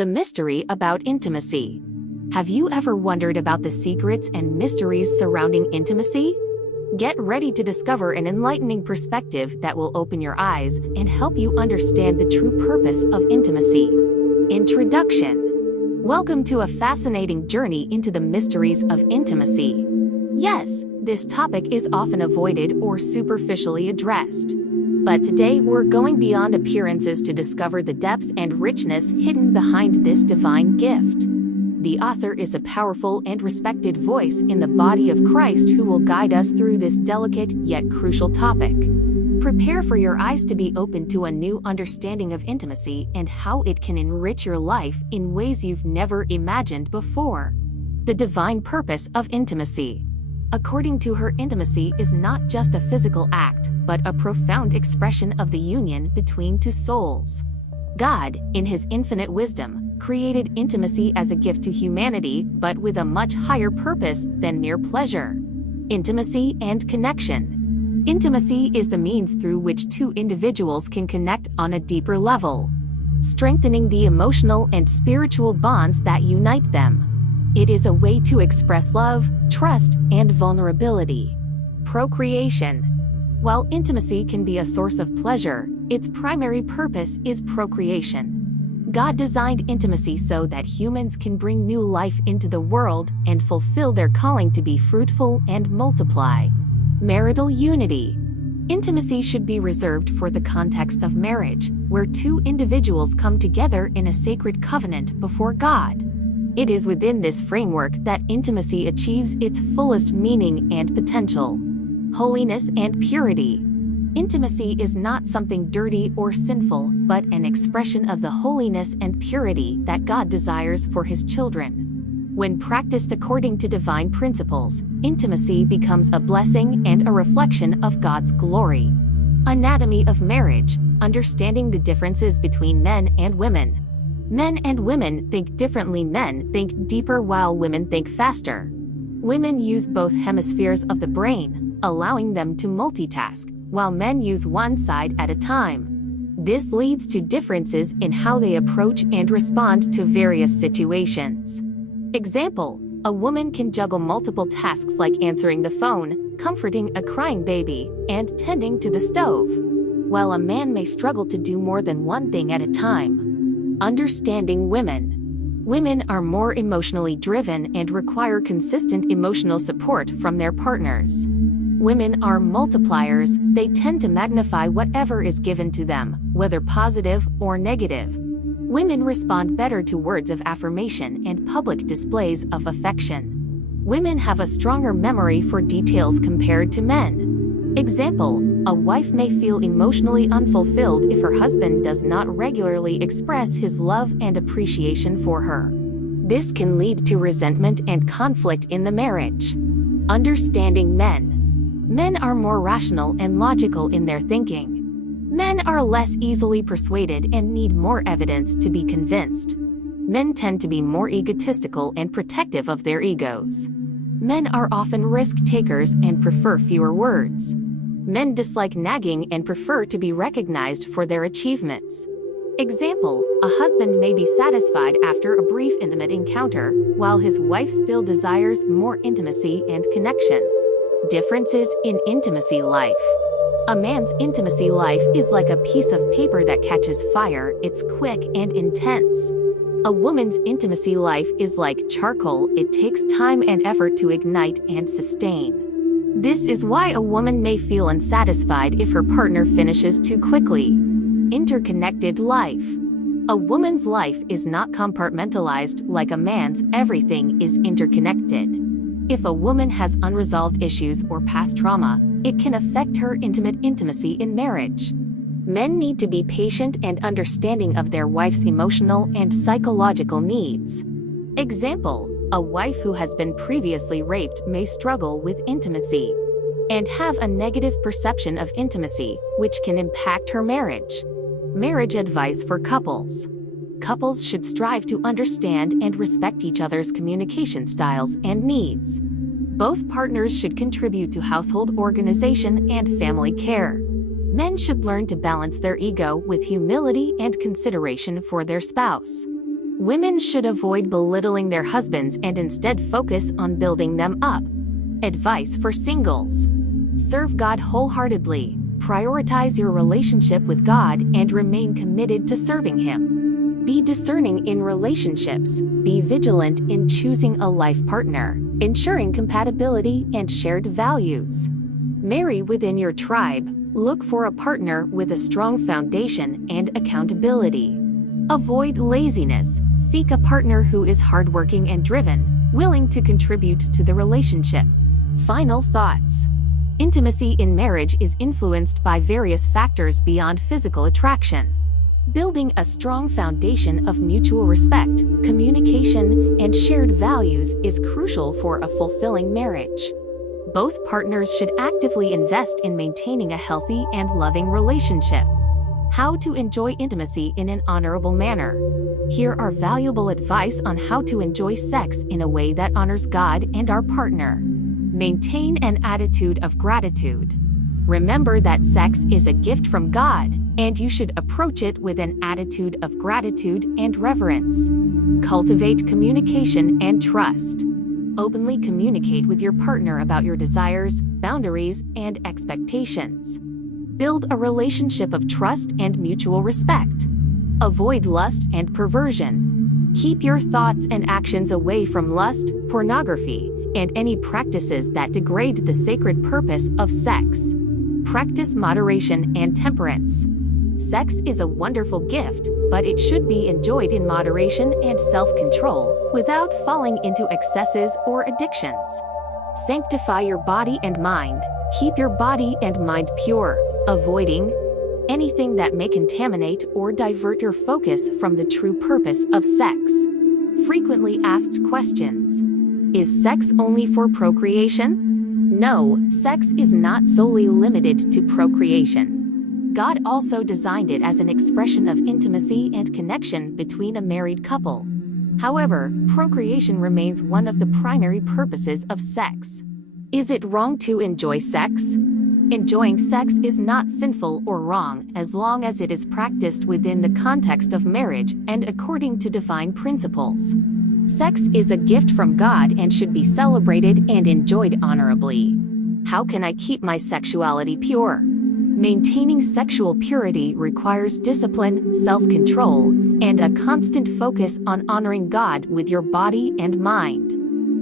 The mystery about intimacy. Have you ever wondered about the secrets and mysteries surrounding intimacy? Get ready to discover an enlightening perspective that will open your eyes and help you understand the true purpose of intimacy. Introduction. Welcome to a fascinating journey into the mysteries of intimacy. Yes, this topic is often avoided or superficially addressed. But today we're going beyond appearances to discover the depth and richness hidden behind this divine gift. The author is a powerful and respected voice in the body of Christ who will guide us through this delicate yet crucial topic. Prepare for your eyes to be open to a new understanding of intimacy and how it can enrich your life in ways you've never imagined before. The divine purpose of intimacy. According to her, intimacy is not just a physical act, but a profound expression of the union between two souls. God, in His infinite wisdom, created intimacy as a gift to humanity, but with a much higher purpose than mere pleasure. Intimacy and connection. Intimacy is the means through which two individuals can connect on a deeper level, strengthening the emotional and spiritual bonds that unite them. It is a way to express love, trust, and vulnerability. Procreation. While intimacy can be a source of pleasure, its primary purpose is procreation. God designed intimacy so that humans can bring new life into the world and fulfill their calling to be fruitful and multiply. Marital unity. Intimacy should be reserved for the context of marriage, where two individuals come together in a sacred covenant before God. It is within this framework that intimacy achieves its fullest meaning and potential. Holiness and purity. Intimacy is not something dirty or sinful, but an expression of the holiness and purity that God desires for His children. When practiced according to divine principles, intimacy becomes a blessing and a reflection of God's glory. Anatomy of marriage. Understanding the differences between men and women. Men and women think differently. Men think deeper while women think faster. Women use both hemispheres of the brain, allowing them to multitask, while men use one side at a time. This leads to differences in how they approach and respond to various situations. Example: a woman can juggle multiple tasks like answering the phone, comforting a crying baby, and tending to the stove, while a man may struggle to do more than one thing at a time. Understanding women. Women are more emotionally driven and require consistent emotional support from their partners. Women are multipliers. They tend to magnify whatever is given to them, whether positive or negative. Women respond better to words of affirmation and public displays of affection. Women have a stronger memory for details compared to men. Example: a wife may feel emotionally unfulfilled if her husband does not regularly express his love and appreciation for her. This can lead to resentment and conflict in the marriage. Understanding men. Men are more rational and logical in their thinking. Men are less easily persuaded and need more evidence to be convinced. Men tend to be more egotistical and protective of their egos. Men are often risk-takers and prefer fewer words. Men dislike nagging and prefer to be recognized for their achievements. Example: a husband may be satisfied after a brief intimate encounter, while his wife still desires more intimacy and connection. Differences in intimacy life. A man's intimacy life is like a piece of paper that catches fire. It's quick and intense. A woman's intimacy life is like charcoal. It takes time and effort to ignite and sustain. This is why a woman may feel unsatisfied if her partner finishes too quickly. Interconnected life. A woman's life is not compartmentalized like a man's. Everything is interconnected. If a woman has unresolved issues or past trauma, it can affect her intimacy in marriage. Men need to be patient and understanding of their wife's emotional and psychological needs. Example: a wife who has been previously raped may struggle with intimacy and have a negative perception of intimacy, which can impact her marriage. Marriage advice for couples. Couples should strive to understand and respect each other's communication styles and needs. Both partners should contribute to household organization and family care. Men should learn to balance their ego with humility and consideration for their spouse. Women should avoid belittling their husbands and instead focus on building them up. Advice for singles: serve God wholeheartedly, prioritize your relationship with God, and remain committed to serving Him. Be discerning in relationships, be vigilant in choosing a life partner, ensuring compatibility and shared values. Marry within your tribe, look for a partner with a strong foundation and accountability. Avoid laziness, seek a partner who is hardworking and driven, willing to contribute to the relationship. Final thoughts. Intimacy in marriage is influenced by various factors beyond physical attraction. Building a strong foundation of mutual respect, communication, and shared values is crucial for a fulfilling marriage. Both partners should actively invest in maintaining a healthy and loving relationship. How to enjoy intimacy in an honorable manner. Here are valuable advice on how to enjoy sex in a way that honors God and our partner. Maintain an attitude of gratitude. Remember that sex is a gift from God, and you should approach it with an attitude of gratitude and reverence. Cultivate communication and trust. Openly communicate with your partner about your desires, boundaries, and expectations. Build a relationship of trust and mutual respect. Avoid lust and perversion. Keep your thoughts and actions away from lust, pornography, and any practices that degrade the sacred purpose of sex. Practice moderation and temperance. Sex is a wonderful gift, but it should be enjoyed in moderation and self-control, without falling into excesses or addictions. Sanctify your body and mind. Keep your body and mind pure, avoiding anything that may contaminate or divert your focus from the true purpose of sex. Frequently asked questions. Is sex only for procreation? No, sex is not solely limited to procreation. God also designed it as an expression of intimacy and connection between a married couple. However, procreation remains one of the primary purposes of sex. Is it wrong to enjoy sex? Enjoying sex is not sinful or wrong as long as it is practiced within the context of marriage and according to divine principles. Sex is a gift from God and should be celebrated and enjoyed honorably. How can I keep my sexuality pure? Maintaining sexual purity requires discipline, self-control, and a constant focus on honoring God with your body and mind.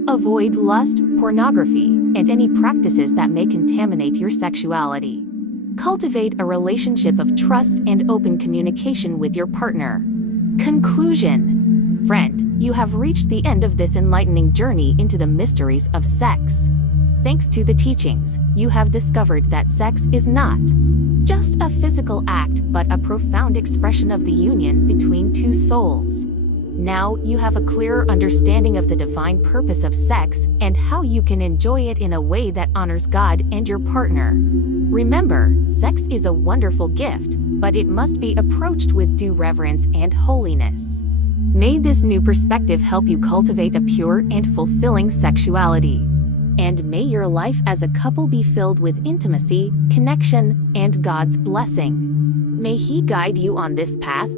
Avoid lust, pornography, and any practices that may contaminate your sexuality. Cultivate a relationship of trust and open communication with your partner. Conclusion. Friend, you have reached the end of this enlightening journey into the mysteries of sex. Thanks to the teachings, you have discovered that sex is not just a physical act, but a profound expression of the union between two souls. Now you have a clearer understanding of the divine purpose of sex and how you can enjoy it in a way that honors God and your partner. Remember, sex is a wonderful gift, but it must be approached with due reverence and holiness. May this new perspective help you cultivate a pure and fulfilling sexuality. And may your life as a couple be filled with intimacy, connection, and God's blessing. May He guide you on this path,